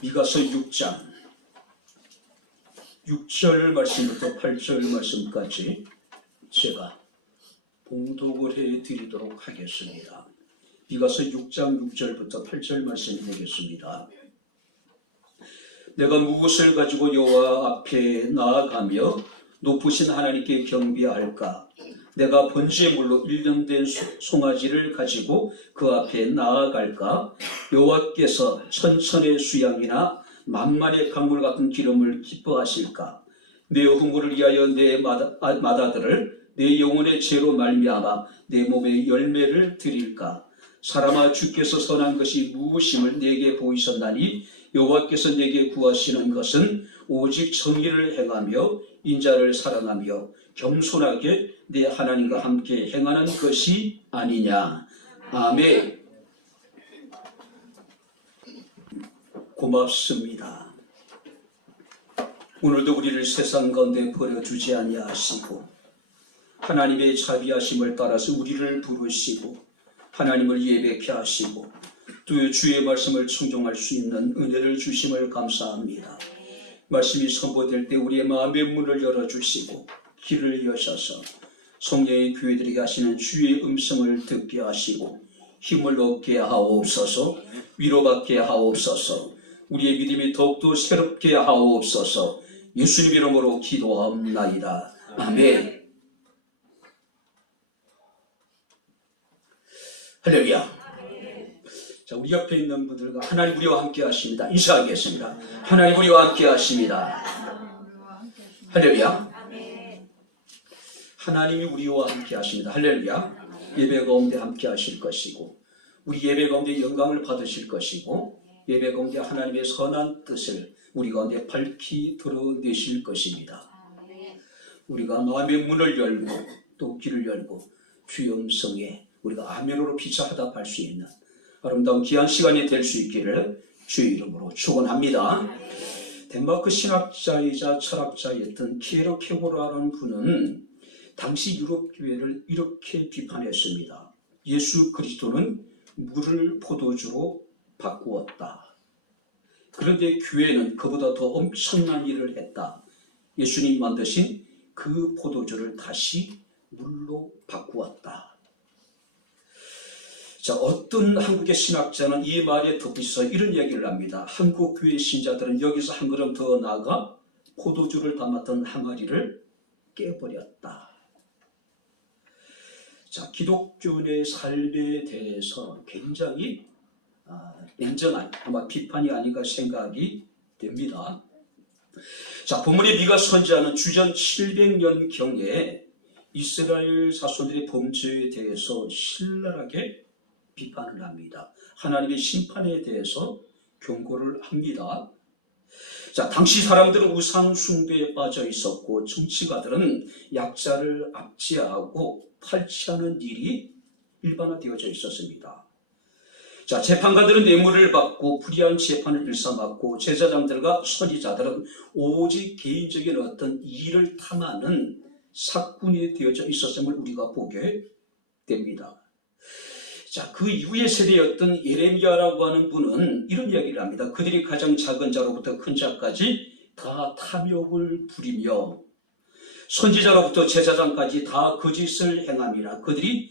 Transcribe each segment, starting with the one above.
미가서 6장 6절 말씀부터 8절 말씀까지 제가 봉독을 해드리도록 하겠습니다. 미가서 6장 6절부터 8절 말씀이 되겠습니다. 내가 무엇을 가지고 여호와 앞에 나아가며 높으신 하나님께 경배할까? 내가 번제물로 1년 된 송아지를 가지고 그 앞에 나아갈까? 여호와께서 천천의 수양이나 만만의 강물 같은 기름을 기뻐하실까? 내 흥물을 위하여 내 마다들을 내 영혼의 죄로 말미암아 내 몸에 열매를 드릴까? 사람아, 주께서 선한 것이 무엇임을 내게 보이셨나니 여호와께서 내게 구하시는 것은 오직 정의를 행하며 인자를 사랑하며 겸손하게 내 하나님과 함께 행하는 것이 아니냐. 아멘. 고맙습니다. 오늘도 우리를 세상 가운데 버려두지 아니하시고 하나님의 자비하심을 따라서 우리를 부르시고 하나님을 예배케 하시고 또 주의 말씀을 청종할 수 있는 은혜를 주심을 감사합니다. 말씀이 선포될 때 우리의 마음의 문을 열어주시고 길을 여셔서 성령의 교회들에게 하시는 주의 음성을 듣게 하시고 힘을 얻게 하옵소서. 위로받게 하옵소서. 우리의 믿음이 더욱더 새롭게 하옵소서. 예수님 이름으로 기도하옵나이다. 아멘. 할렐루야. 자, 우리 옆에 있는 분들과 하나님 우리와 함께 하십니다. 인사하겠습니다. 하나님 우리와 함께 하십니다. 할렐루야. 하나님이 우리와 함께 하십니다. 할렐루야. 예배 가운데 함께 하실 것이고 우리 예배 가운데 영광을 받으실 것이고 예배 가운데 하나님의 선한 뜻을 우리 가운데 밝히 드러내실 것입니다. 우리가 마음의 문을 열고 또 길을 열고 주의 음성에 우리가 아멘으로 피차하답할 수 있는 아름다운 귀한 시간이 될 수 있기를 주의 이름으로 축원합니다. 덴마크 신학자이자 철학자였던 키에로 케고라라는 분은 당시 유럽 교회를 이렇게 비판했습니다. 예수 그리스도는 물을 포도주로 바꾸었다. 그런데 교회는 그보다 더 엄청난 일을 했다. 예수님 만드신 그 포도주를 다시 물로 바꾸었다. 자, 어떤 한국의 신학자는 이 말에 덧붙여서 이런 얘기를 합니다. 한국 교회 신자들은 여기서 한 걸음 더 나아가 포도주를 담았던 항아리를 깨버렸다. 자, 기독교인의 삶에 대해서 굉장히 냉정한 아마 비판이 아닌가 생각이 됩니다. 자, 본문의 미가 선지자는 주전 700년경에 이스라엘 자손들의 범죄에 대해서 신랄하게 비판을 합니다. 하나님의 심판에 대해서 경고를 합니다. 자, 당시 사람들은 우상 숭배에 빠져 있었고 정치가들은 약자를 압제하고 탈취하는 일이 일반화되어져 있었습니다. 자, 재판관들은 뇌물을 받고 불의한 재판을 일삼았고 제사장들과 선지자들은 오직 개인적인 어떤 이익을 탐하는 사꾼이 되어져 있었음을 우리가 보게 됩니다. 자, 그 이후의 세대였던 예레미야라고 하는 분은 이런 이야기를 합니다. 그들이 가장 작은 자로부터 큰 자까지 다 탐욕을 부리며 선지자로부터 제사장까지 다 거짓을 행함이라. 그들이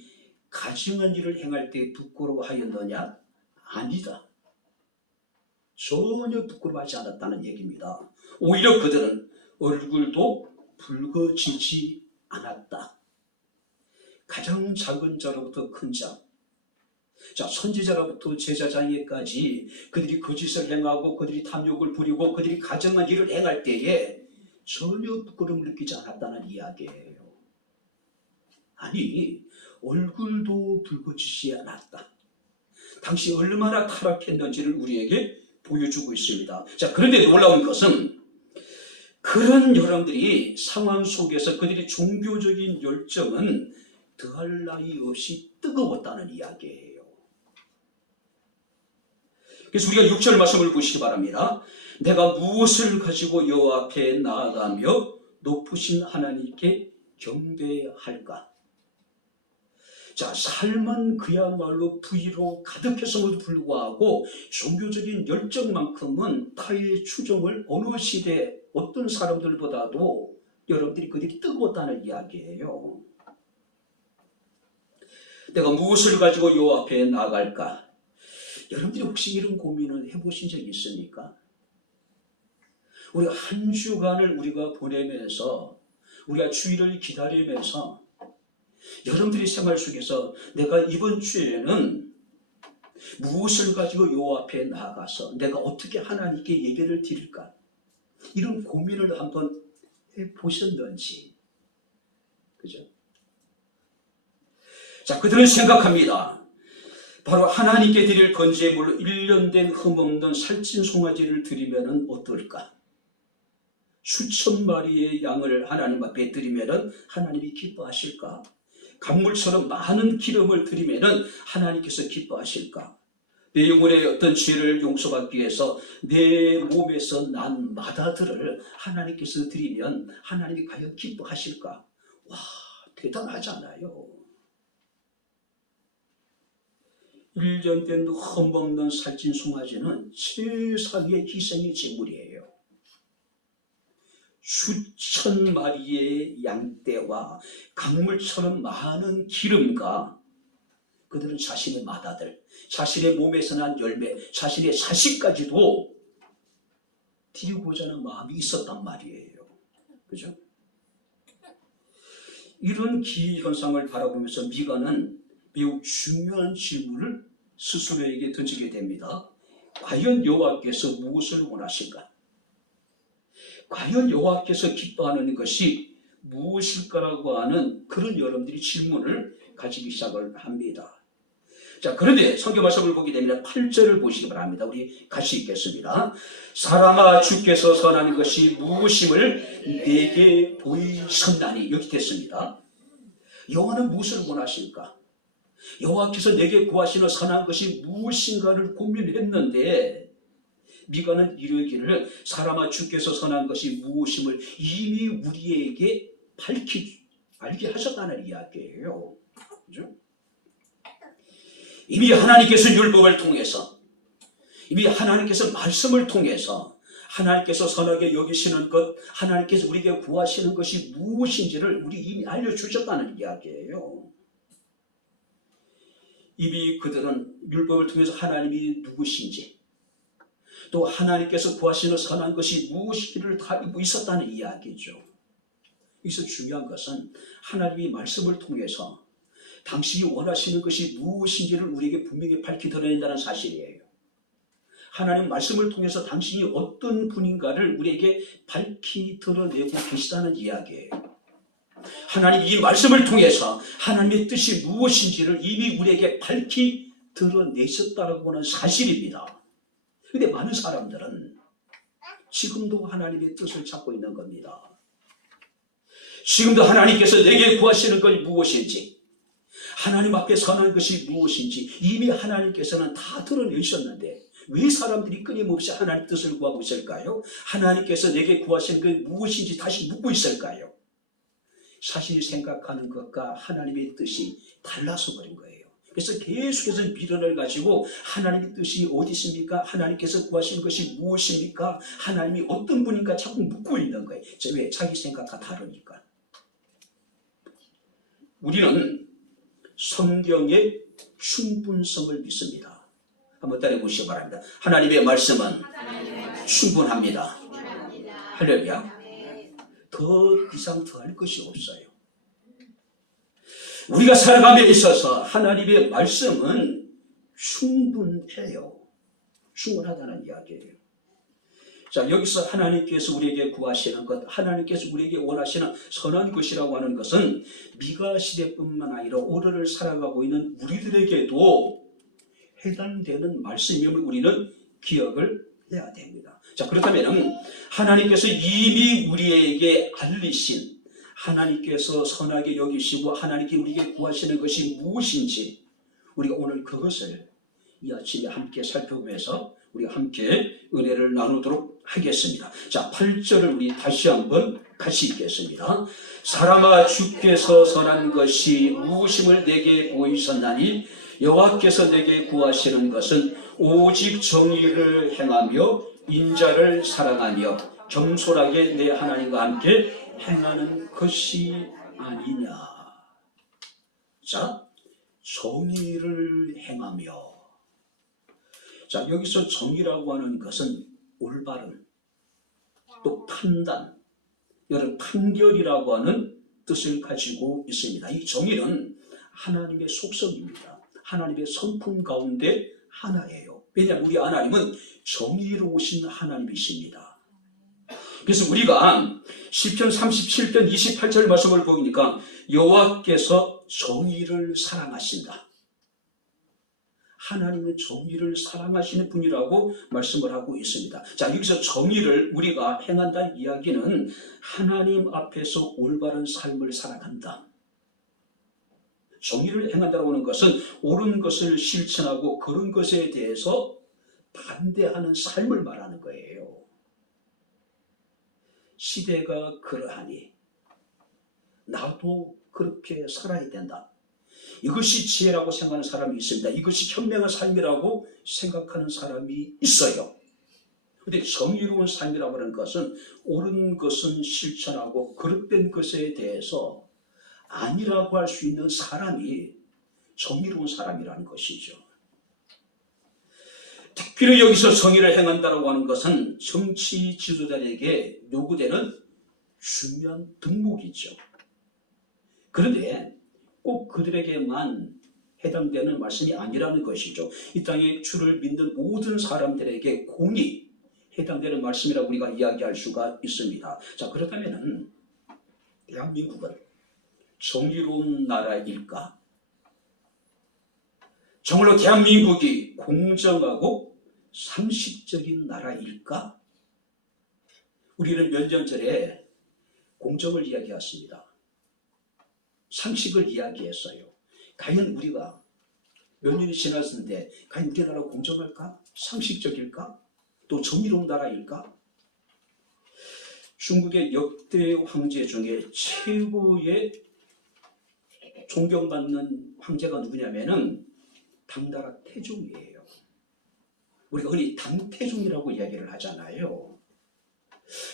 가증한 일을 행할 때 부끄러워하였느냐? 아니다. 전혀 부끄러워하지 않았다는 얘기입니다. 오히려 그들은 얼굴도 붉어지지 않았다. 가장 작은 자로부터 큰 자, 자, 선지자로부터 제사장에까지 그들이 거짓을 행하고 그들이 탐욕을 부리고 그들이 가증한 일을 행할 때에 전혀 부끄러움을 느끼지 않았다는 이야기예요. 아니, 얼굴도 붉어지지 않았다. 당시 얼마나 타락했는지를 우리에게 보여주고 있습니다. 자, 그런데 놀라운 것은 그런 여러분들이 상황 속에서 그들의 종교적인 열정은 더할 나위 없이 뜨거웠다는 이야기예요. 그래서 우리가 6절 말씀을 보시기 바랍니다. 내가 무엇을 가지고 여호와 앞에 나아가며 높으신 하나님께 경배할까? 자, 삶은 그야말로 부의로 가득했음에도 불구하고 종교적인 열정만큼은 타의 추종을 어느 시대 어떤 사람들보다도 여러분들이 그들이 뜨거웠다는 이야기예요. 내가 무엇을 가지고 여호와 앞에 나아갈까? 여러분들이 혹시 이런 고민을 해보신 적이 있습니까? 우리가 한 주간을 우리가 보내면서 우리가 주일을 기다리면서 여러분들이 생활 속에서 내가 이번 주에는 무엇을 가지고 여호와 앞에 나아가서 내가 어떻게 하나님께 예배를 드릴까? 이런 고민을 한번 해보셨는지. 그죠? 자, 그들은 생각합니다. 바로 하나님께 드릴 번제물로 1년 된 흠없는 살찐 송아지를 드리면 어떨까? 수천 마리의 양을 하나님 앞에 드리면 하나님이 기뻐하실까? 강물처럼 많은 기름을 드리면 하나님께서 기뻐하실까? 내 영혼의 어떤 죄를 용서받기 위해서 내 몸에서 난 마다들을 하나님께서 드리면 하나님이 과연 기뻐하실까? 와, 대단하잖아요. 1년 된 흠없는 살찐 송아지는 최상의 희생의 제물이에요. 수천 마리의 양떼와 강물처럼 많은 기름과 그들은 자신의 맏아들, 자신의 몸에서 난 열매, 자신의 자식까지도 드리고자 하는 마음이 있었단 말이에요. 그죠? 이런 기현상을 바라보면서 미가는 매우 중요한 질문을 스스로에게 던지게 됩니다. 과연 여호와께서 무엇을 원하실까? 과연 여호와께서 기뻐하는 것이 무엇일까라고 하는 그런 여러분들이 질문을 가지기 시작을 합니다. 자, 그런데 성경 말씀을 보게 되면 8절을 보시기 바랍니다. 우리 같이 읽겠습니다. 사람아, 주께서 선하는 것이 무엇임을 내게 보이셨나니. 여기 됐습니다. 여호와는 무엇을 원하실까? 여호와께서 내게 구하시는 선한 것이 무엇인가를 고민했는데 미가는 이르기를 사람아, 주께서 선한 것이 무엇임을 이미 우리에게 알게 하셨다는 이야기예요. 그죠? 이미 하나님께서 율법을 통해서, 이미 하나님께서 말씀을 통해서 하나님께서 선하게 여기시는 것, 하나님께서 우리에게 구하시는 것이 무엇인지를 우리 이미 알려주셨다는 이야기예요. 이미 그들은 율법을 통해서 하나님이 누구신지, 또 하나님께서 구하시는 선한 것이 무엇인지를 다 알고 있었다는 이야기죠. 여기서 중요한 것은 하나님이 말씀을 통해서 당신이 원하시는 것이 무엇인지를 우리에게 분명히 밝히 드러낸다는 사실이에요. 하나님 말씀을 통해서 당신이 어떤 분인가를 우리에게 밝히 드러내고 계시다는 이야기예요. 하나님 이 말씀을 통해서 하나님의 뜻이 무엇인지를 이미 우리에게 밝히 드러내셨다고 하는 사실입니다. 그런데 많은 사람들은 지금도 하나님의 뜻을 찾고 있는 겁니다. 지금도 하나님께서 내게 구하시는 건 무엇인지, 하나님 앞에 선한 것이 무엇인지 이미 하나님께서는 다 드러내셨는데 왜 사람들이 끊임없이 하나님 뜻을 구하고 있을까요? 하나님께서 내게 구하시는 게 무엇인지 다시 묻고 있을까요? 자신이 생각하는 것과 하나님의 뜻이 달라서 그런 거예요. 그래서 계속해서 미련을 가지고 하나님의 뜻이 어디 있습니까? 하나님께서 구하시는 것이 무엇입니까? 하나님이 어떤 분인가 자꾸 묻고 있는 거예요. 왜? 자기 생각과 다르니까. 우리는 성경의 충분성을 믿습니다. 한번 따라해 보시기 바랍니다. 하나님의 말씀은 충분합니다. 할렐루야. 더 이상 더 할 것이 없어요. 우리가 살아감에 있어서 하나님의 말씀은 충분해요. 충분하다는 이야기예요. 자, 여기서 하나님께서 우리에게 구하시는 것, 하나님께서 우리에게 원하시는 선한 것이라고 하는 것은 미가 시대뿐만 아니라 오늘을 살아가고 있는 우리들에게도 해당되는 말씀임을 우리는 기억을 해야 됩니다. 자, 그렇다면 하나님께서 이미 우리에게 알리신, 하나님께서 선하게 여기시고 하나님께 우리에게 구하시는 것이 무엇인지 우리가 오늘 그것을 이 아침에 함께 살펴보면서 우리 함께 은혜를 나누도록 하겠습니다. 자, 8절을 우리 다시 한번 같이 읽겠습니다. 사람아, 주께서 선한 것이 무심을 내게 보이셨나니 여호와께서 내게 구하시는 것은 오직 정의를 행하며 인자를 사랑하며 겸손하게 내 하나님과 함께 행하는 것이 아니냐. 자, 정의를 행하며. 자, 여기서 정의라고 하는 것은 올바른, 또 판단, 여러 판결이라고 하는 뜻을 가지고 있습니다. 이 정의는 하나님의 속성입니다. 하나님의 성품 가운데 하나예요. 왜냐하면 우리 하나님은 정의로우신 하나님이십니다. 그래서 우리가 시편 37편 28절 말씀을 보니까 여호와께서 정의를 사랑하신다. 하나님은 정의를 사랑하시는 분이라고 말씀을 하고 있습니다. 자, 여기서 정의를 우리가 행한다는 이야기는 하나님 앞에서 올바른 삶을 살아간다. 정의를 행한다고 하는 것은 옳은 것을 실천하고 그런 것에 대해서 반대하는 삶을 말하는 거예요. 시대가 그러하니 나도 그렇게 살아야 된다. 이것이 지혜라고 생각하는 사람이 있습니다. 이것이 현명한 삶이라고 생각하는 사람이 있어요. 그런데 정의로운 삶이라고 하는 것은 옳은 것은 실천하고 그릇된 것에 대해서 아니라고 할 수 있는 사람이 정의로운 사람이라는 것이죠. 특별히 여기서 정의를 행한다고 하는 것은 정치 지도자에게 요구되는 중요한 덕목이죠. 그런데 꼭 그들에게만 해당되는 말씀이 아니라는 것이죠. 이 땅에 주를 믿는 모든 사람들에게 공히 해당되는 말씀이라고 우리가 이야기할 수가 있습니다. 자, 그렇다면 대한민국은 정의로운 나라일까? 정말로 대한민국이 공정하고 상식적인 나라일까? 우리는 몇 년 전에 공정을 이야기했습니다. 상식을 이야기했어요. 과연 우리가 몇 년이 지났는데 과연 우리나라가 공정할까? 상식적일까? 또 정의로운 나라일까? 중국의 역대 황제 중에 최고의 존경받는 황제가 누구냐면은 당나라 태종이에요. 우리가 흔히 당태종이라고 이야기를 하잖아요.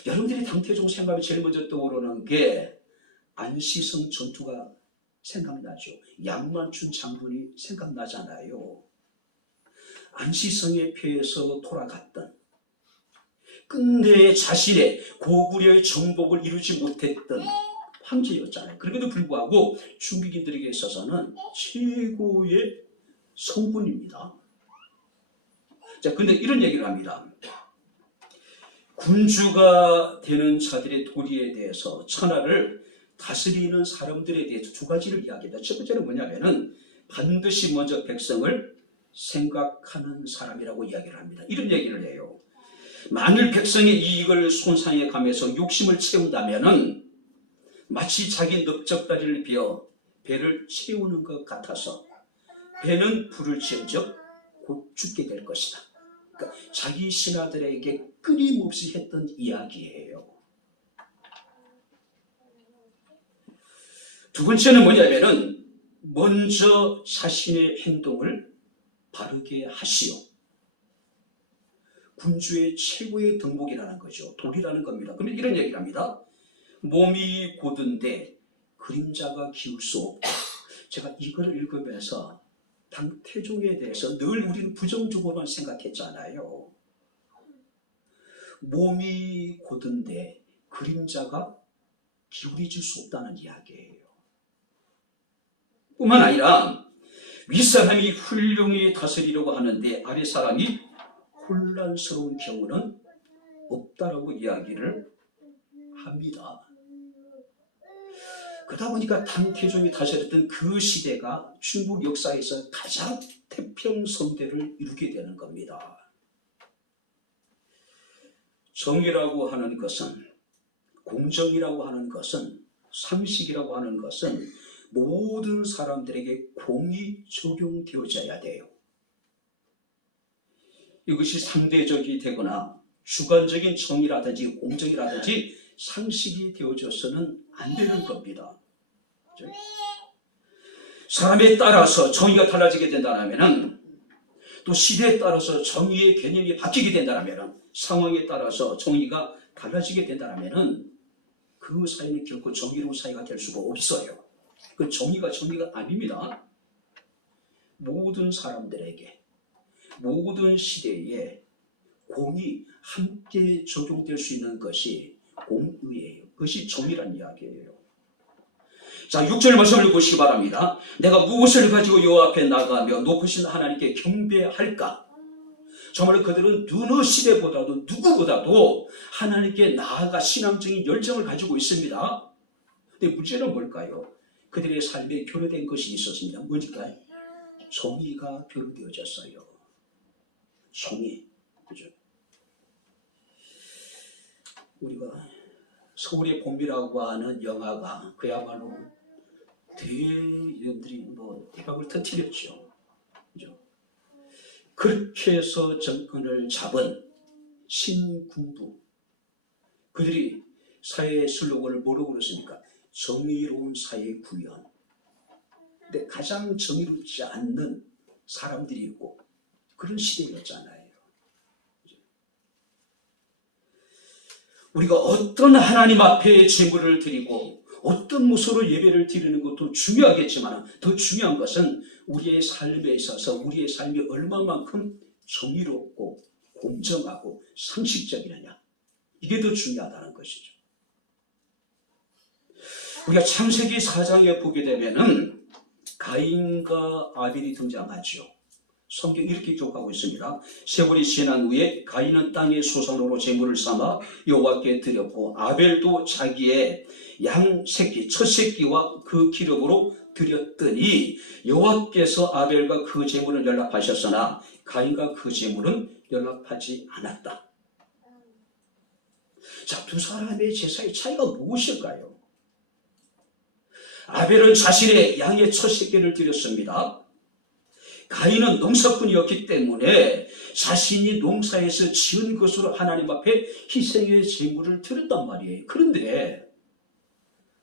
여러분들이 당태종 생각하면 제일 먼저 떠오르는 게 안시성 전투가 생각나죠. 양만춘 장군이 생각나잖아요. 안시성에 패해서 돌아갔던, 끝내 자신의 고구려의 정복을 이루지 못했던 황제였잖아요. 그럼에도 불구하고 중국인들에게 있어서는 최고의 성분입니다. 자, 근데 이런 얘기를 합니다. 군주가 되는 자들의 도리에 대해서 천하를 다스리는 사람들에 대해서 두 가지를 이야기합니다. 첫 번째는 뭐냐면은 반드시 먼저 백성을 생각하는 사람이라고 이야기를 합니다. 이런 얘기를 해요. 만일 백성의 이익을 손상해 가면서 욕심을 채운다면은 마치 자기 넓적다리를 베어 배를 채우는 것 같아서 배는 불을 지은즉 곧 죽게 될 것이다. 그러니까 자기 신하들에게 끊임없이 했던 이야기예요. 두 번째는 뭐냐면은 먼저 자신의 행동을 바르게 하시오. 군주의 최고의 덕목이라는 거죠. 도리라는 겁니다. 그러면 이런 얘기를 합니다. 몸이 고든데 그림자가 기울 수 없다. 제가 이걸 읽으면서 당태종에 대해서 늘 우리는 부정적으로만 생각했잖아요. 몸이 고든데 그림자가 기울어질 수 없다는 이야기예요. 뿐만 아니라 윗사람이 훌륭히 다스리려고 하는데 아랫사람이 혼란스러운 경우는 없다라고 이야기를 합니다. 그러다 보니까 당태종이 다스렸던 그 시대가 중국 역사에서 가장 태평성대를 이루게 되는 겁니다. 정의라고 하는 것은, 공정이라고 하는 것은, 상식이라고 하는 것은 모든 사람들에게 공히 적용되어져야 돼요. 이것이 상대적이 되거나 주관적인 정의라든지 공정이라든지 상식이 되어져서는 안 되는 겁니다. 사람에 따라서 정의가 달라지게 된다면, 또 시대에 따라서 정의의 개념이 바뀌게 된다면, 상황에 따라서 정의가 달라지게 된다면 그 사회는 결코 정의로운 사회가 될 수가 없어요. 그 정의가 아닙니다. 모든 사람들에게, 모든 시대에 공이 함께 적용될 수 있는 것이 공의예요. 그것이 정의란 이야기예요. 자, 6절 말씀을 보시기 바랍니다. 내가 무엇을 가지고 여호와 앞에 나가며 높으신 하나님께 경배할까? 정말로 그들은 어느 시대보다도 누구보다도 하나님께 나아가 신앙적인 열정을 가지고 있습니다. 근데 문제는 뭘까요? 그들의 삶에 교류된 것이 있었습니다. 뭐니까요? 정의가 교류되어졌어요. 정의. 그죠? 우리가 서울의 봄이라고 하는 영화가 그야말로 대형들이 대박을 터뜨렸죠. 그죠? 그렇게 해서 정권을 잡은 신군부, 그들이 사회의 슬로건을 뭐라고 그랬습니까? 정의로운 사회 구현. 근데 가장 정의롭지 않는 사람들이 있고 그런 시대였잖아요. 우리가 어떤 하나님 앞에 제물을 드리고 어떤 모습으로 예배를 드리는 것도 중요하겠지만 더 중요한 것은 우리의 삶에 있어서 우리의 삶이 얼마만큼 정의롭고 공정하고 상식적이느냐, 이게 더 중요하다는 것이죠. 우리가 창세기 4장에 보게 되면은 가인과 아벨이 등장하죠. 성경이 이렇게 기록하고 있습니다. 세월이 지난 후에 가인은 땅의 소산으로 제물을 삼아 여호와께 드렸고 아벨도 자기의 양 새끼 첫 새끼와 그 기름으로 드렸더니 여호와께서 아벨과 그 제물을 연락하셨으나 가인과 그 제물은 연락하지 않았다. 자, 두 사람의 제사의 차이가 무엇일까요? 아벨은 자신의 양의 첫 새끼를 드렸습니다. 가인은 농사꾼이었기 때문에 자신이 농사에서 지은 것으로 하나님 앞에 희생의 제물을 드렸단 말이에요. 그런데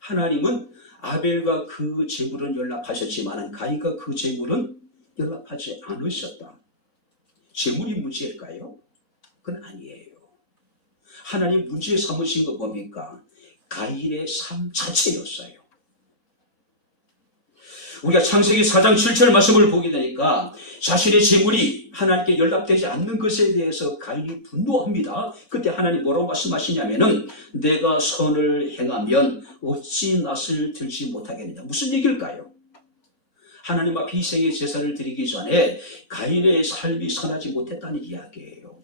하나님은 아벨과 그 제물은 연락하셨지만 가인과 그 제물은 연락하지 않으셨다. 제물이 문제일까요? 그건 아니에요. 하나님 문제 삼으신 거 뭡니까? 가인의 삶 자체였어요. 우리가 창세기 4장 7절 말씀을 보게 되니까 자신의 재물이 하나님께 연락되지 않는 것에 대해서 가인이 분노합니다. 그때 하나님 뭐라고 말씀하시냐면은 내가 선을 행하면 어찌 낯을 들지 못하겠느냐. 무슨 얘기일까요? 하나님 앞에 희생의 제사를 드리기 전에 가인의 삶이 선하지 못했다는 이야기예요.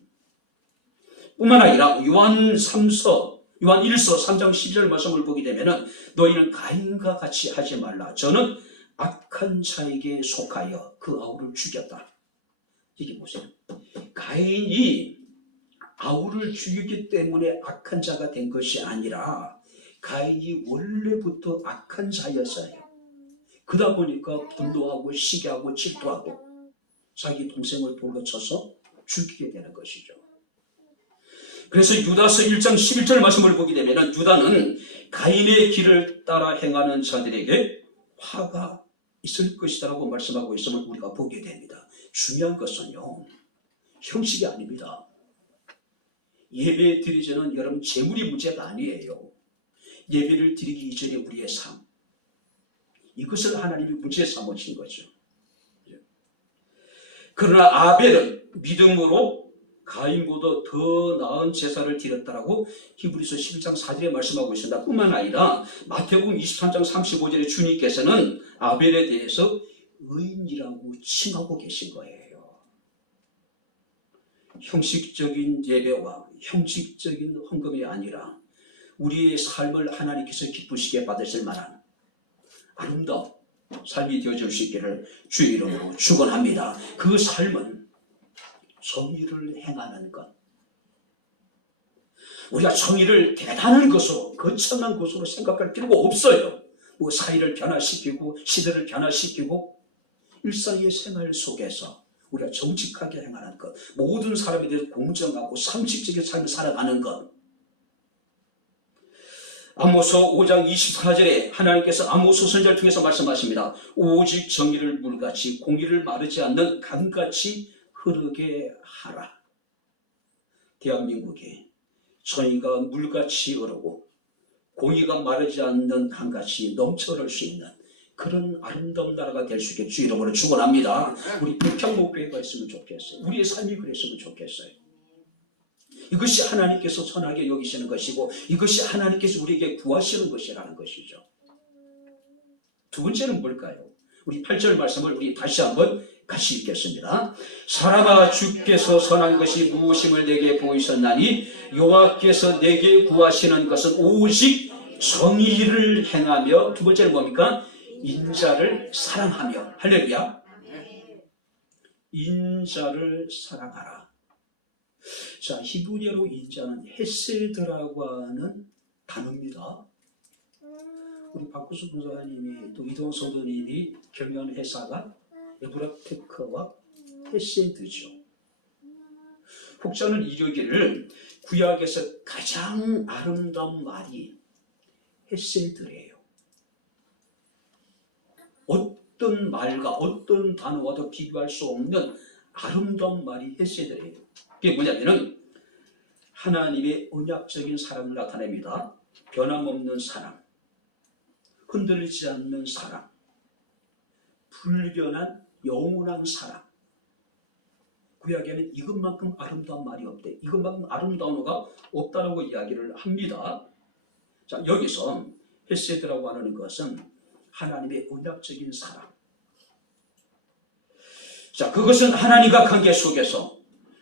뿐만 아니라 요한 1서 3장 12절 말씀을 보게 되면은 너희는 가인과 같이 하지 말라. 저는 악한 자에게 속하여 그 아우를 죽였다. 이게 보세요. 가인이 아우를 죽였기 때문에 악한 자가 된 것이 아니라 가인이 원래부터 악한 자였어요. 그러다 보니까 분노하고 시기하고 질투하고 자기 동생을 돌로 쳐서 죽이게 되는 것이죠. 그래서 유다서 1장 11절 말씀을 보게 되면 유다는 가인의 길을 따라 행하는 자들에게 화가 있을 것이다라고 말씀하고 있음을 우리가 보게 됩니다. 중요한 것은요, 형식이 아닙니다. 예배 드리자는 여러분 재물이 문제가 아니에요. 예배를 드리기 이전에 우리의 삶, 이것을 하나님이 문제 삼으신 거죠. 그러나 아벨은 믿음으로 가인보다 더 나은 제사를 드렸다라고 히브리서 11장 4절에 말씀하고 있습니다. 뿐만 아니라 마태복음 23장 35절에 주님께서는 아벨에 대해서 의인이라고 칭하고 계신 거예요. 형식적인 예배와 형식적인 헌금이 아니라 우리의 삶을 하나님께서 기쁘시게 받으실 만한 아름다운 삶이 되어줄 수 있기를 주의 이름으로 축원합니다. 그 삶은 정의를 행하는 것. 우리가 정의를 대단한 것으로, 거창한 것으로 생각할 필요가 없어요. 사회를 변화시키고 시대를 변화시키고 일상의 생활 속에서 우리가 정직하게 행하는 것, 모든 사람에 대해서 공정하고 상식적인 삶을 살아가는 것. 아모스 5장 24절에 하나님께서 아모스 선지자를 통해서 말씀하십니다. 오직 정의를 물같이 공의를 마르지 않는 강같이 흐르게 하라. 대한민국에 정의가 물같이 흐르고 공의가 마르지 않는 강같이 넘쳐 흐를 수 있는 그런 아름다운 나라가 될 수 있게 주 이름으로 축원합니다. 우리 백향목교회가 있으면 좋겠어요. 우리의 삶이 그랬으면 좋겠어요. 이것이 하나님께서 선하게 여기시는 것이고 이것이 하나님께서 우리에게 구하시는 것이라는 것이죠. 두 번째는 뭘까요? 우리 8절 말씀을 우리 다시 한번 같이 읽겠습니다. 사람아 주께서 선한 것이 무엇임을 내게 보이셨나니 여호와께서 내게 구하시는 것은 오직 정의를 행하며, 두 번째는 뭡니까? 인자를 사랑하며. 할렐루야. 인자를 사랑하라. 자, 히브리어로 인자는 헤세드라고 하는 단어입니다. 우리 박구수 군사님이 또 이동원 성도님이 경연 회사가 에브라테크와 헤세드죠. 혹자는 이르기를 구약에서 가장 아름다운 말이 헤세드래요. 어떤 말과 어떤 단어와도 비교할 수 없는 아름다운 말이 헤세드래요. 그게 뭐냐면은 하나님의 언약적인 사랑을 나타냅니다. 변함없는 사랑, 흔들리지 않는 사랑, 불변한 영원한 사랑. 구약에는 이것만큼 아름다운 말이 없대. 이것만큼 아름다운 어가 없다라고 이야기를 합니다. 자, 여기서 헤세드라고 하는 것은 하나님의 언약적인 사랑. 자, 그것은 하나님과 관계 속에서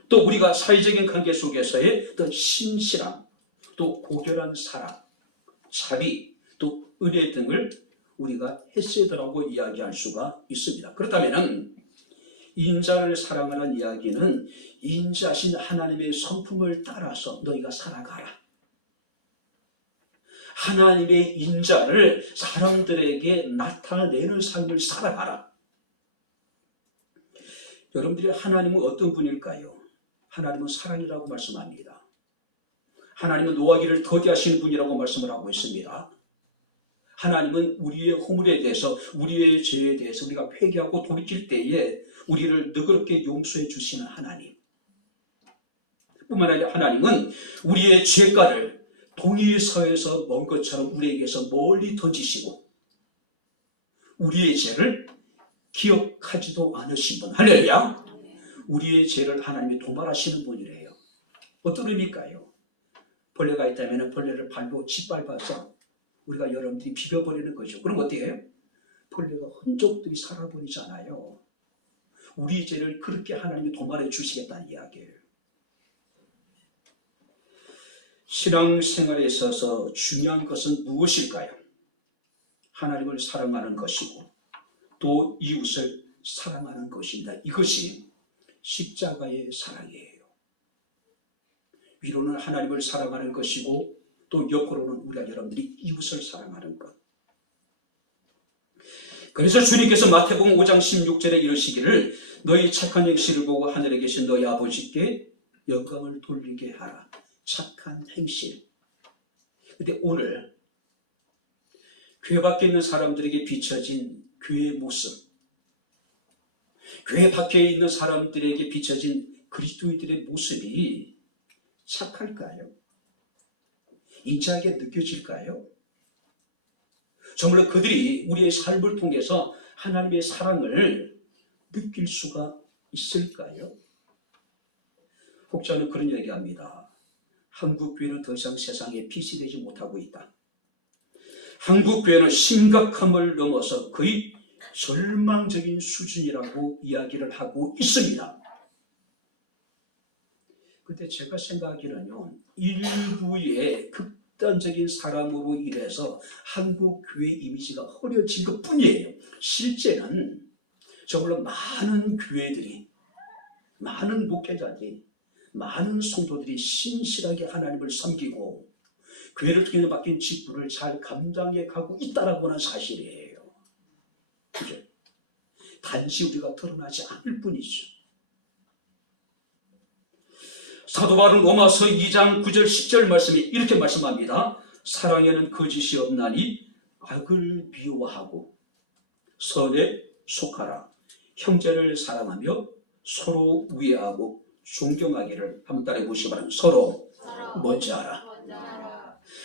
또 우리가 사회적인 관계 속에서의 어떤 신실함, 또 고결한 사랑, 자비, 또 은혜 등을 우리가 헤세드라고 이야기할 수가 있습니다. 그렇다면 인자를 사랑하는 이야기는 인자신 하나님의 성품을 따라서 너희가 살아가라. 하나님의 인자를 사람들에게 나타내는 삶을 살아가라. 여러분들이 하나님은 어떤 분일까요? 하나님은 사랑이라고 말씀합니다. 하나님은 노하기를 더디하시는 분이라고 말씀을 하고 있습니다. 하나님은 우리의 허물에 대해서, 우리의 죄에 대해서 우리가 회개하고 돌이킬 때에 우리를 너그럽게 용서해 주시는 하나님. 뿐만 아니라 하나님은 우리의 죄가를 동일서에서 먼 것처럼 우리에게서 멀리 던지시고 우리의 죄를 기억하지도 않으신 분. 할렐루야. 우리의 죄를 하나님이 도말하시는 분이래요. 어떤 의미일까요? 벌레가 있다면 벌레를 발로 짓밟아서 우리가 여러분들이 비벼버리는 거죠. 그럼 어떻게 해요? 벌레가 흔적들이 살아버리잖아요. 우리의 죄를 그렇게 하나님이 도말해 주시겠다는 이야기예요. 신앙생활에 있어서 중요한 것은 무엇일까요? 하나님을 사랑하는 것이고 또 이웃을 사랑하는 것입니다. 이것이 십자가의 사랑이에요. 위로는 하나님을 사랑하는 것이고 또 옆으로는 우리가 여러분들이 이웃을 사랑하는 것. 그래서 주님께서 마태복음 5장 16절에 이르시기를 너희 착한 행실을 보고 하늘에 계신 너희 아버지께 영광을 돌리게 하라. 착한 행실. 근데 오늘 교회 밖에 있는 사람들에게 비춰진 교회의 모습, 교회 밖에 있는 사람들에게 비춰진 그리스도인들의 모습이 착할까요? 인자하게 느껴질까요? 정말로 그들이 우리의 삶을 통해서 하나님의 사랑을 느낄 수가 있을까요? 혹자는 그런 얘기합니다. 한국 교회는 더 이상 세상에 빛이 되지 못하고 있다. 한국 교회는 심각함을 넘어서 거의 절망적인 수준이라고 이야기를 하고 있습니다. 근데 제가 생각하기는요, 일부의 극단적인 사람으로 인해서 한국 교회 이미지가 흐려진 것 뿐이에요. 실제는 정말로 많은 교회들이, 많은 목회자들이, 많은 성도들이 신실하게 하나님을 섬기고 교회를 통해 맡긴 직분을 잘 감당해 가고 있다라고 하는 사실이에요. 그죠? 단지 우리가 드러나지 않을 뿐이죠. 사도 바울은 로마서 2장 9절 10절 말씀이 이렇게 말씀합니다. 사랑에는 거짓이 없나니 악을 미워하고 선에 속하라. 형제를 사랑하며 서로 위하고 존경하기를. 한번 따라해 보시기 바랍니다. 서로 뭔지 알아.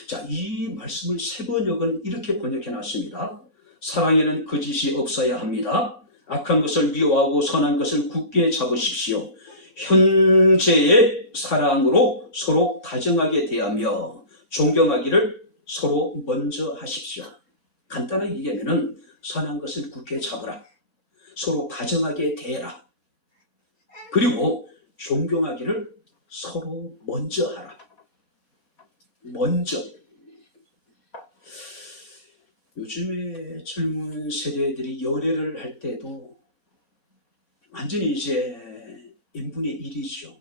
자, 이 말씀을 세 번역은 이렇게 번역해 놨습니다. 사랑에는 거짓이 없어야 합니다. 악한 것을 미워하고 선한 것을 굳게 잡으십시오. 형제의 사랑으로 서로 다정하게 대하며 존경하기를 서로 먼저 하십시오. 간단하게 얘기하면 선한 것을 굳게 잡으라. 서로 다정하게 대해라. 그리고 존경하기를 서로 먼저 하라. 먼저. 요즘에 젊은 세대들이 연애를 할 때도 완전히 이제 인분의 일이죠.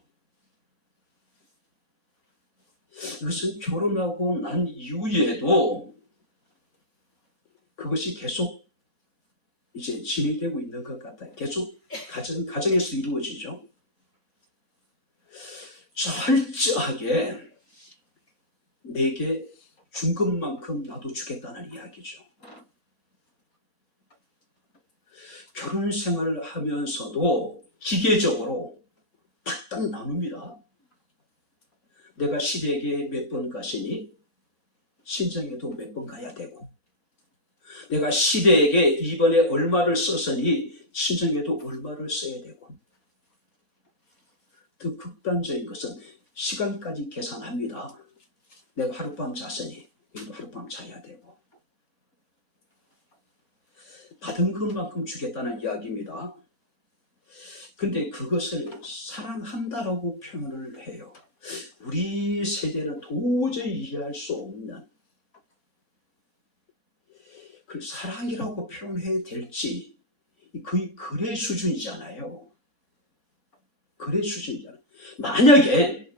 이것은 결혼하고 난 이후에도 그것이 계속 이제 진행되고 있는 것 같아요. 계속 가정에서 이루어지죠. 철저하게 내게 준 것만큼 나도 주겠다는 이야기죠. 결혼 생활을 하면서도 기계적으로 탁탁 나눕니다. 내가 시댁에 몇 번 가시니 친정에도 몇 번 가야 되고, 내가 시댁에 이번에 얼마를 썼으니 친정에도 얼마를 써야 되고, 더 극단적인 것은 시간까지 계산합니다. 내가 하룻밤 잤으니 여기도 하룻밤 자야 되고, 받은 것만큼 주겠다는 이야기입니다. 근데 그것을 사랑한다라고 표현을 해요. 우리 세대는 도저히 이해할 수 없는, 그 사랑이라고 표현해야 될지 거의 거래 수준이잖아요. 거래 수준이잖아요. 만약에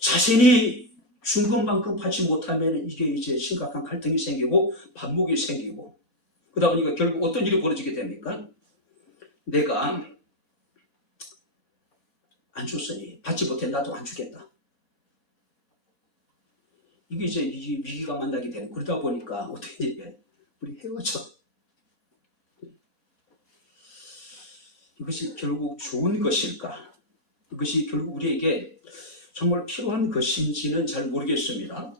자신이 준 것만큼 받지 못하면 이게 이제 심각한 갈등이 생기고 반목이 생기고, 그러다 보니까 결국 어떤 일이 벌어지게 됩니까? 내가 안 줬으니 받지 못해 나도 안 주겠다. 이게 이제 위기가 만나게 되는, 그러다 보니까 어떻게 돼? 우리 헤어져. 이것이 결국 좋은 것일까? 이것이 결국 우리에게 정말 필요한 것인지는 잘 모르겠습니다.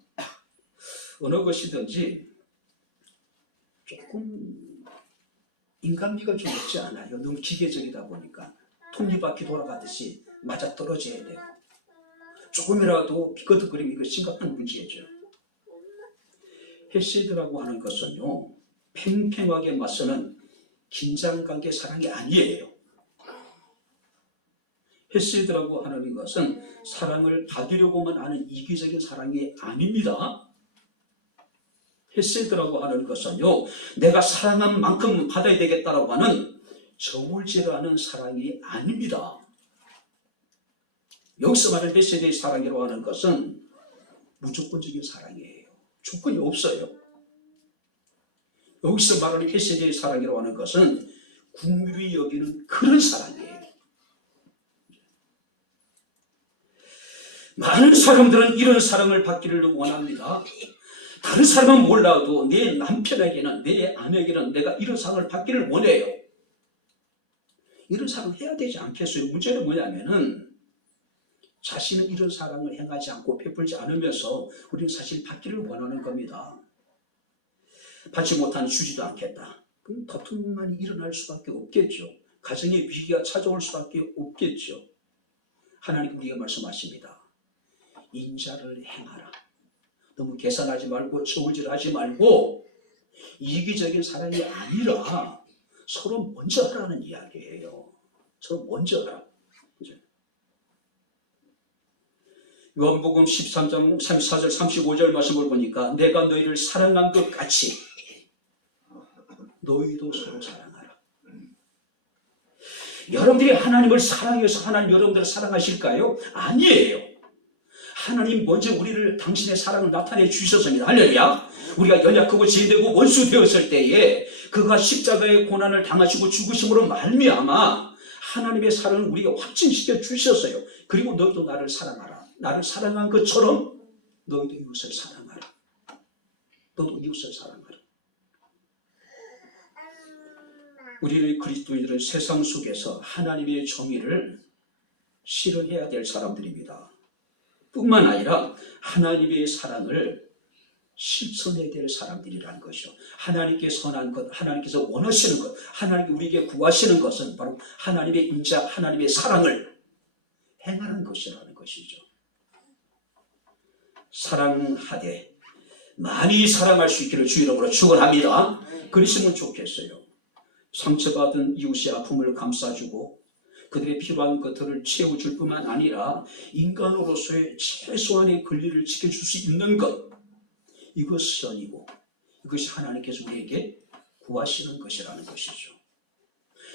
어느 것이든지 조금 인간미가 좀 없지 않아요? 너무 기계적이다 보니까 톱니바퀴 돌아가듯이 맞아떨어져야 돼요. 조금이라도 비거덕거리면 이거 심각한 문제죠. 헤세드라고 하는 것은요, 팽팽하게 맞서는 긴장관계 사랑이 아니에요. 헤세드라고 하는 것은 사랑을 받으려고만 하는 이기적인 사랑이 아닙니다. 헤세드라고 하는 것은요, 내가 사랑한 만큼 받아야 되겠다라고 하는 저물지라는 사랑이 아닙니다. 여기서 말하는 헤세드의 사랑이라고 하는 것은 무조건적인 사랑이에요. 조건이 없어요. 여기서 말하는 헤세드의 사랑이라고 하는 것은 긍휼히 여기는 그런 사랑이에요. 많은 사람들은 이런 사랑을 받기를 원합니다. 다른 사람은 몰라도 내 남편에게는, 내 아내에게는 내가 이런 사랑을 받기를 원해요. 이런 사랑을 해야 되지 않겠어요? 문제는 뭐냐면은 자신은 이런 사랑을 행하지 않고 베풀지 않으면서 우리는 사실 받기를 원하는 겁니다. 받지 못한 주지도 않겠다. 그럼 다툼만이 일어날 수밖에 없겠죠. 가정의 위기가 찾아올 수밖에 없겠죠. 하나님 우리가 말씀하십니다. 인자를 행하라. 너무 계산하지 말고 저울질하지 말고 이기적인 사랑이 아니라 서로 먼저 하라는 이야기예요. 서로 먼저 하라. 요한복음 13장 34절 35절 말씀을 보니까 내가 너희를 사랑한 것 같이 너희도 서로 사랑하라. 여러분들이 하나님을 사랑해서 하나님 여러분들을 사랑하실까요? 아니에요. 하나님 먼저 우리를 당신의 사랑을 나타내 주셨습니다. 할렐루야. 우리가 연약하고 죄되고 원수 되었을 때에 그가 십자가의 고난을 당하시고 죽으심으로 말미암아 하나님의 사랑을 우리에게 확증시켜 주셨어요. 그리고 너희도 나를 사랑하라. 나를 사랑한 것처럼 너희도 이웃을 사랑하라. 너도 이웃을 사랑하라. 우리는 그리스도인들은 세상 속에서 하나님의 정의를 실현해야 될 사람들입니다. 뿐만 아니라 하나님의 사랑을 실천해야 될 사람들이라는 것이죠. 하나님께 선한 것, 하나님께서 원하시는 것, 하나님께 우리에게 구하시는 것은 바로 하나님의 인자, 하나님의 사랑을 행하는 것이라는 것이죠. 사랑하되 많이 사랑할 수 있기를 주 이름으로 축원합니다. 그러시면 좋겠어요. 상처받은 이웃의 아픔을 감싸주고 그들의 필요한 것들을 채워줄 뿐만 아니라 인간으로서의 최소한의 권리를 지켜줄 수 있는 것, 이것이 아니고 이것이 하나님께서 우리에게 구하시는 것이라는 것이죠.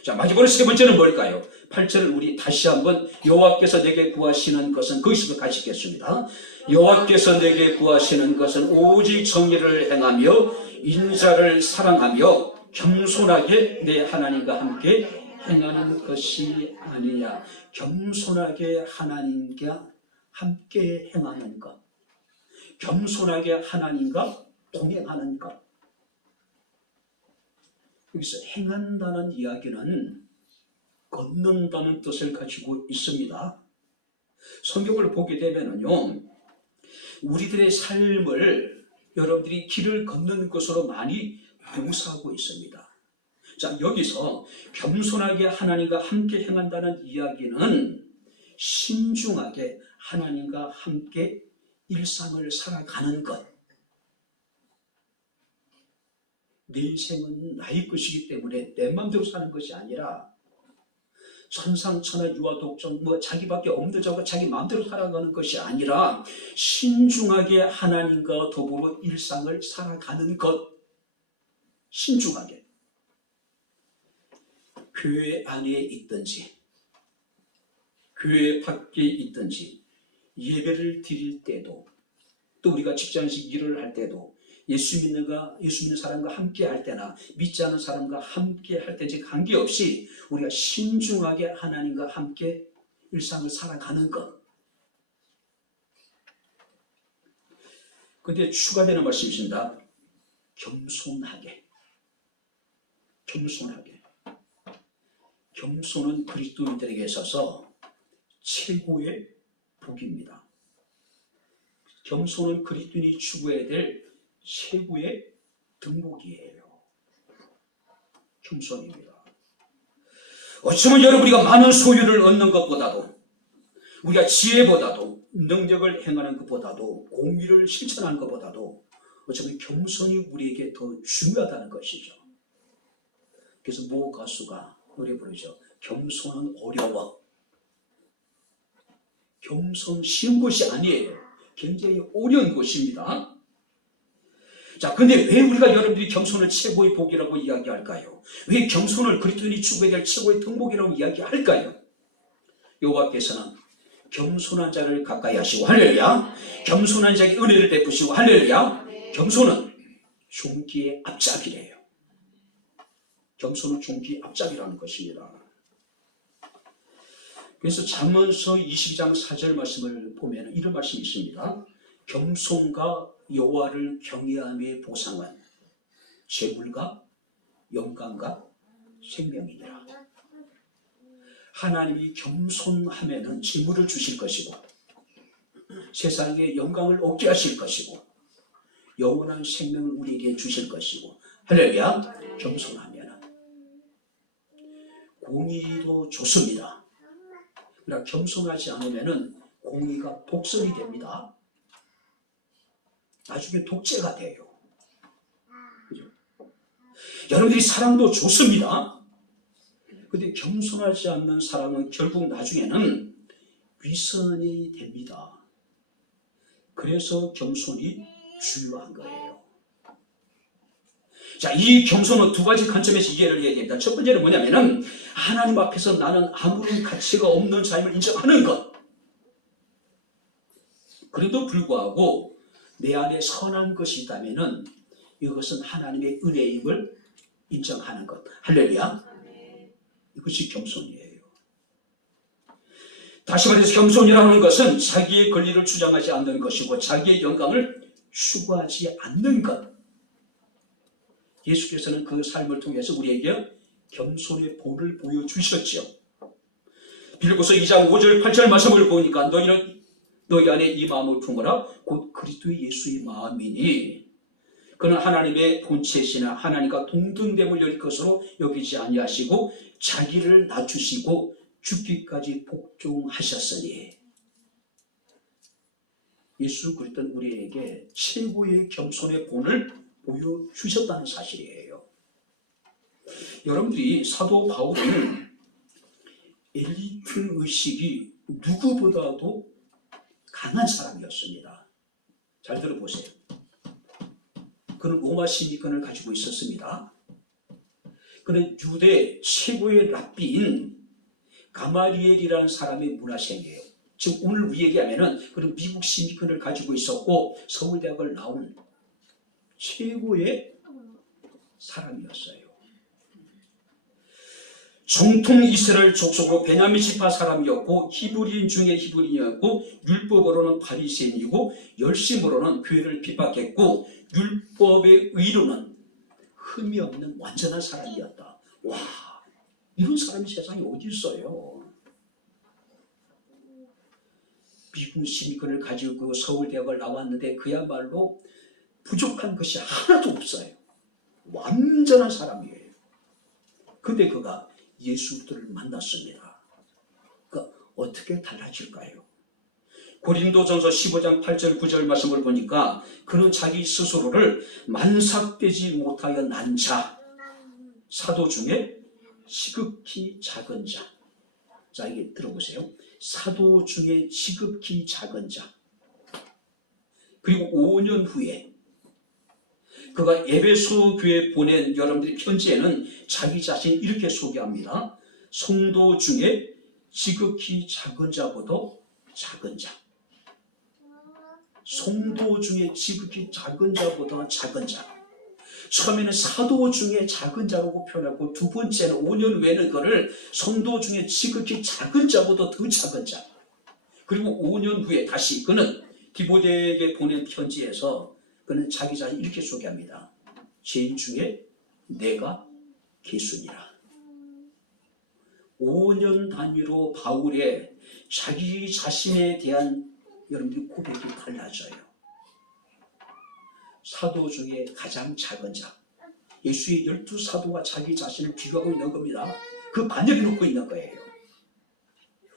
자, 마지막으로 세 번째는 뭘까요? 8절을 우리 다시 한번 여호와께서 내게 구하시는 것은 거기서 같이 읽겠습니다. 여호와께서 내게 구하시는 것은 오직 정의를 행하며 인자를 사랑하며 겸손하게 내 하나님과 함께 행하는 것이 아니냐. 겸손하게 하나님과 함께 행하는 것, 겸손하게 하나님과 동행하는 것. 여기서 행한다는 이야기는 걷는다는 뜻을 가지고 있습니다. 성경을 보게 되면요, 우리들의 삶을 여러분들이 길을 걷는 것으로 많이 묘사하고 있습니다. 자, 여기서 겸손하게 하나님과 함께 행한다는 이야기는 신중하게 하나님과 함께 일상을 살아가는 것. 내 인생은 나의 것이기 때문에 내 마음대로 사는 것이 아니라 천상천하 유아독존 자기밖에 없는 자고 자기 마음대로 살아가는 것이 아니라 신중하게 하나님과 더불어 일상을 살아가는 것. 신중하게. 교회 안에 있든지 교회 밖에 있든지 예배를 드릴 때도 또 우리가 직장에서 일을 할 때도 예수 믿는 사람과 함께 할 때나 믿지 않는 사람과 함께 할 때인지 관계없이 우리가 신중하게 하나님과 함께 일상을 살아가는 것. 그런데 추가되는 말씀이 있습니다. 겸손하게. 겸손은 그리스도인들에게 있어서 최고의 복입니다. 겸손은 그리스도인이 추구해야 될 최고의 등목이에요. 겸손입니다. 어쩌면 여러분 우리가 많은 소유를 얻는 것보다도 우리가 지혜보다도 능력을 행하는 것보다도 공의를 실천하는 것보다도 어쩌면 겸손이 우리에게 더 중요하다는 것이죠. 그래서 모 가수가 노래 부르죠. 겸손은 어려워. 겸손 쉬운 것이 아니에요. 굉장히 어려운 것입니다. 자, 근데 왜 우리가 여러분들이 겸손을 최고의 복이라고 이야기할까요? 왜 겸손을 그리스도인이 추구해야 될 최고의 등복이라고 이야기할까요? 여호와께서는 겸손한 자를 가까이 하시고 할렐루야. 겸손한 자에게 은혜를 베푸시고 할렐루야. 겸손은 존귀의 앞잡이래요. 겸손은 존귀의 앞잡이라는 것입니다. 그래서 잠언서 22장 4절 말씀을 보면 이런 말씀이 있습니다. 겸손과 여호와를 경외함의 보상은 재물과 영광과 생명이니라. 하나님이 겸손하면은 재물을 주실 것이고 세상에 영광을 얻게 하실 것이고 영원한 생명을 우리에게 주실 것이고 할렐루야. 겸손하면은 공의도 좋습니다. 그러나 겸손하지 않으면은 공의가 독선이 됩니다. 나중에 독재가 돼요. 그죠? 여러분들이 사랑도 좋습니다. 그런데 겸손하지 않는 사랑은 결국 나중에는 위선이 됩니다. 그래서 겸손이 중요한 거예요. 자, 이 겸손은 두 가지 관점에서 이해를 해야 됩니다. 첫 번째는 뭐냐면은 하나님 앞에서 나는 아무런 가치가 없는 삶을 인정하는 것. 그래도 불구하고 내 안에 선한 것이 있다면은 이것은 하나님의 은혜임을 인정하는 것. 할렐루야. 이것이 겸손이에요. 다시 말해서 겸손이라는 것은 자기의 권리를 주장하지 않는 것이고 자기의 영광을 추구하지 않는 것. 예수께서는 그 삶을 통해서 우리에게 겸손의 본을 보여주셨죠. 빌립보서 2장 5절 8절 말씀을 보니까 너희는 너희 안에 이 마음을 품어라 곧 그리스도 예수의 마음이니 그는 하나님의 본체시나 하나님과 동등됨을 여길 것으로 여기지 아니하시고 자기를 낮추시고 죽기까지 복종하셨으니. 예수 그리스도는 우리에게 최고의 겸손의 본을 보여주셨다는 사실이에요. 여러분들이 사도 바울은 엘리트 의식이 누구보다도 강한 사람이었습니다. 잘 들어보세요. 그는 로마 시민권을 가지고 있었습니다. 그는 유대 최고의 랍비인 가마리엘이라는 사람의 문화생이에요. 즉 오늘 우리 얘기하면은 그는 미국 시민권을 가지고 있었고 서울대학을 나온 최고의 사람이었어요. 정통 이스라엘 족속으로 베냐민 지파 사람이었고 히브리인 중에 히브리인이었고 율법으로는 바리새인이고 열심으로는 교회를 핍박했고 율법의 의로는 흠이 없는 완전한 사람이었다. 와, 이런 사람이 세상에 어디 있어요? 미국 시민권을 가지고 서울대학을 나왔는데 그야말로 부족한 것이 하나도 없어요. 완전한 사람이에요. 근데 그가 예수들을 만났습니다. 어떻게 달라질까요? 고린도전서 15장 8절 9절 말씀을 보니까 그는 자기 스스로를 만삭되지 못하여 난 자, 사도 중에 지극히 작은 자. 자, 이게 들어보세요. 사도 중에 지극히 작은 자. 그리고 5년 후에 그가 에베소 교회에 보낸 여러분들의 편지에는 자기 자신을 이렇게 소개합니다. 성도 중에 지극히 작은 자보다 작은 자. 성도 중에 지극히 작은 자보다 작은 자. 처음에는 사도 중에 작은 자라고 표현하고 두 번째는 5년 후에는 그를 성도 중에 지극히 작은 자보다 더 작은 자. 그리고 5년 후에 다시 그는 디모데에게 보낸 편지에서 그는 자기 자신을 이렇게 소개합니다. 죄인 중에 내가 개순이라. 5년 단위로 바울의 자기 자신에 대한 여러분들이 고백이 달라져요. 사도 중에 가장 작은 자. 예수의 12사도와 자기 자신을 비교하고 있는 겁니다. 그 관념이 놓고 있는 거예요.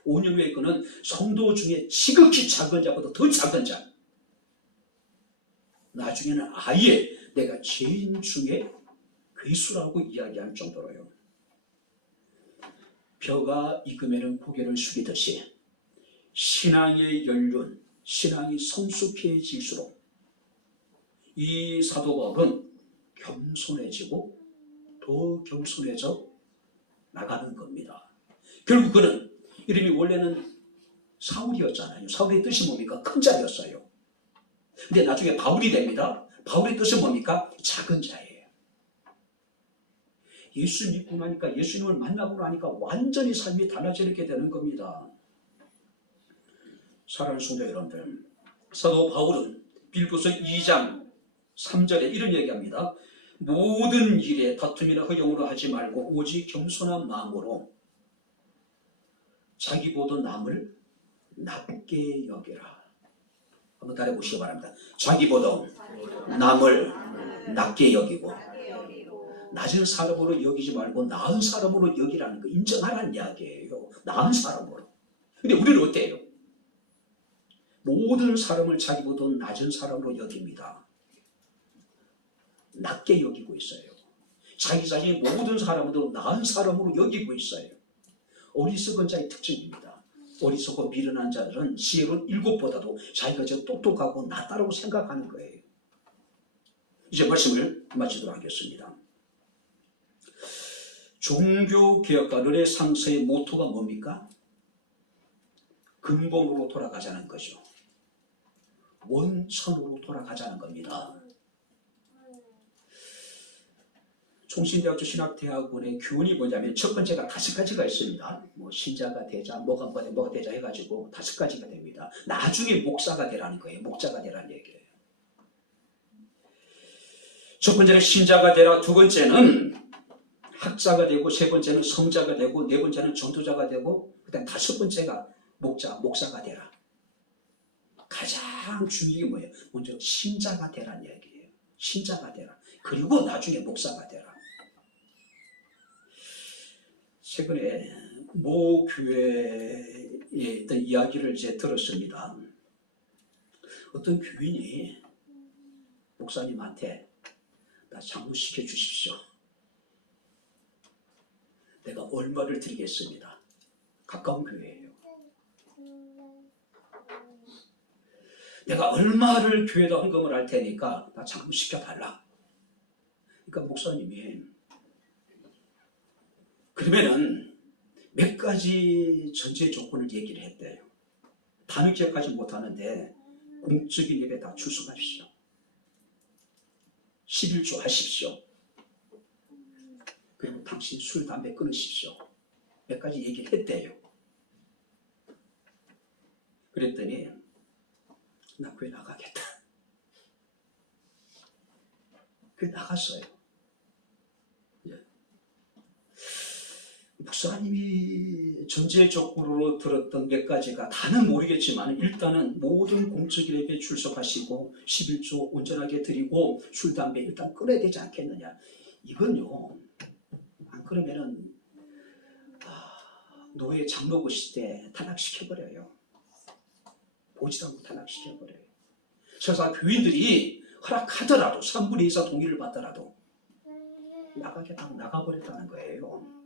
5년 후에 그는 성도 중에 지극히 작은 자보다 더 작은 자. 나중에는 아예 내가 죄인 중에 괴수라고 이야기할 정도로요. 벼가 익으면 고개를 숙이듯이 신앙의 연륜, 신앙이 성숙해질수록 이 사도 바울은 겸손해지고 더 겸손해져 나가는 겁니다. 결국 그는 이름이 원래는 사울이었잖아요. 사울의 뜻이 뭡니까? 큰 자였어요. 근데 나중에 바울이 됩니다. 바울의 뜻은 뭡니까? 작은 자예요. 예수 믿고 나니까 예수님을 만나고 나니까 완전히 삶이 달라지게 되는 겁니다. 사랑하는 성도 여러분들, 사도 바울은 빌립보서 2장 3절에 이런 얘기합니다. 모든 일에 다툼이나 허용으로 하지 말고 오직 겸손한 마음으로 자기보다 남을 낮게 여겨라. 한번 따라해보시기 바랍니다. 자기보다 남을 낮게 여기고 낮은 사람으로 여기지 말고 나은 사람으로 여기라는 거 인정하라는 이야기예요. 나은 사람으로. 근데 우리는 어때요? 모든 사람을 자기보다 낮은 사람으로 여깁니다. 낮게 여기고 있어요. 자기 자신이 모든 사람보다 나은 사람으로 여기고 있어요. 어리석은 자의 특징입니다. 어리석고 미련한 자들은 지혜로운 일곱보다도 자기가 저 똑똑하고 낫다라고 생각하는 거예요. 이제 말씀을 마치도록 하겠습니다. 종교개혁과 르네상스의 모토가 뭡니까? 근본으로 돌아가자는 거죠. 원천으로 돌아가자는 겁니다. 총신대학교 신학대학원의 교훈이 뭐냐면 첫 번째가 5가지가 있습니다. 뭐 신자가 되자, 뭐가 되자 해가지고 5가지가 됩니다. 나중에 목사가 되라는 거예요. 목자가 되라는 얘기예요. 첫 번째는 신자가 되라, 두 번째는 학자가 되고, 세 번째는 성자가 되고, 네 번째는 전도자가 되고, 그다음 5번째가 목사가 되라. 가장 중요한 게 뭐예요? 먼저 신자가 되라는 얘기예요. 신자가 되라. 그리고 나중에 목사가 되라. 최근에 모 교회에 있던 이야기를 이제 들었습니다. 어떤 교인이 목사님한테 나 장로시켜 주십시오. 내가 얼마를 드리겠습니다. 가까운 교회예요. 내가 얼마를 교회에다 헌금을 할 테니까 나 장로시켜 달라. 그러니까 목사님이 그러면은 몇 가지 전제 조건을 얘기를 했대요. 다는 기억하지 못하는데 공적인 예배 다 출석하십시오. 11조 하십시오. 그리고 당신 술, 담배 끊으십시오. 몇 가지 얘기를 했대요. 그랬더니 나 교회 나가겠다. 교회 나갔어요. 목사님이 전제적으로 들었던 몇 가지가 다는 모르겠지만 일단은 모든 공적인 예배에 출석하시고 11조 온전하게 드리고 술, 담배 일단 끊어야 되지 않겠느냐. 이건요, 안 그러면은 노예 장로 보실 때 탈락시켜버려요. 보지도 않고 탈락시켜버려요. 그래서 교인들이 허락하더라도 3분의 2 이상 동의를 받더라도 나가버렸다는 거예요.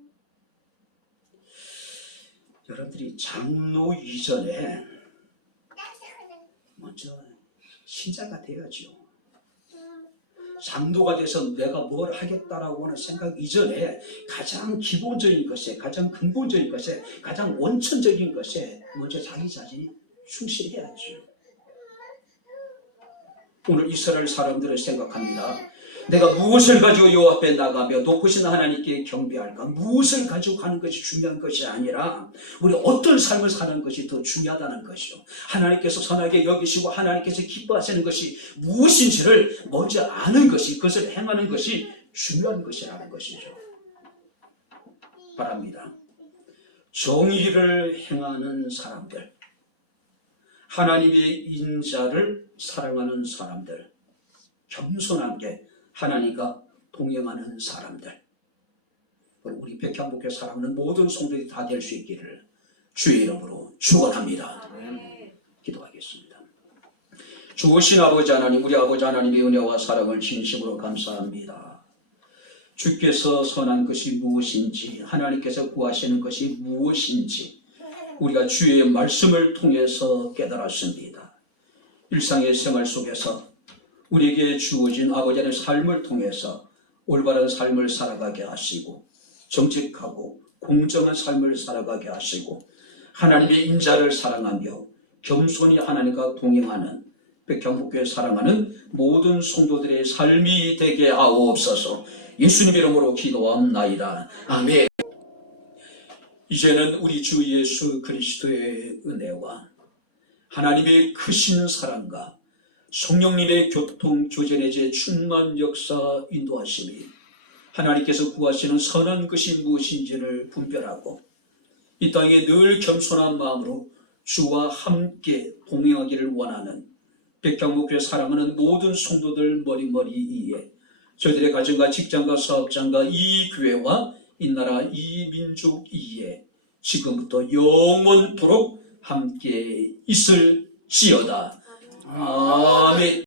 여러분들이 장로 이전에 먼저 신자가 되어야죠. 장로가 돼서 내가 뭘 하겠다라고 하는 생각 이전에 가장 기본적인 것에, 가장 근본적인 것에, 가장 원천적인 것에 먼저 자기 자신이 충실해야죠. 오늘 이스라엘 사람들을 생각합니다. 내가 무엇을 가지고 여호와 앞에 나가며 높으신 하나님께 경배할까? 무엇을 가지고 가는 것이 중요한 것이 아니라 우리 어떤 삶을 사는 것이 더 중요하다는 것이요. 하나님께서 선하게 여기시고 하나님께서 기뻐하시는 것이 무엇인지를 먼저 아는 것이, 그것을 행하는 것이 중요한 것이라는 것이죠. 바랍니다. 정의를 행하는 사람들, 하나님의 인자를 사랑하는 사람들, 겸손하게 하나님과 동행하는 사람들, 우리 백향목회 사랑하는 모든 성도들이 다 될 수 있기를 주의 이름으로 축원합니다. 기도하겠습니다. 주신 아버지 하나님, 우리 아버지 하나님의 은혜와 사랑을 진심으로 감사합니다. 주께서 선한 것이 무엇인지, 하나님께서 구하시는 것이 무엇인지 우리가 주의 말씀을 통해서 깨달았습니다. 일상의 생활 속에서 우리에게 주어진 아버지의 삶을 통해서 올바른 삶을 살아가게 하시고 정직하고 공정한 삶을 살아가게 하시고 하나님의 인자를 사랑하며 겸손히 하나님과 동행하는 백향목교회 사랑하는 모든 성도들의 삶이 되게 하옵소서. 예수님 이름으로 기도합나이다. 아멘. 이제는 우리 주 예수 그리스도의 은혜와 하나님의 크신 사랑과 성령님의 교통 조전의 충만 역사 인도하심이 하나님께서 구하시는 선한 것이 무엇인지를 분별하고 이 땅에 늘 겸손한 마음으로 주와 함께 동행하기를 원하는 백향목교회 사랑하는 모든 성도들 머리머리 위에 저희들의 가정과 직장과 사업장과 이 교회와 이 나라 이 민족 위에 지금부터 영원토록 함께 있을지어다. 아멘.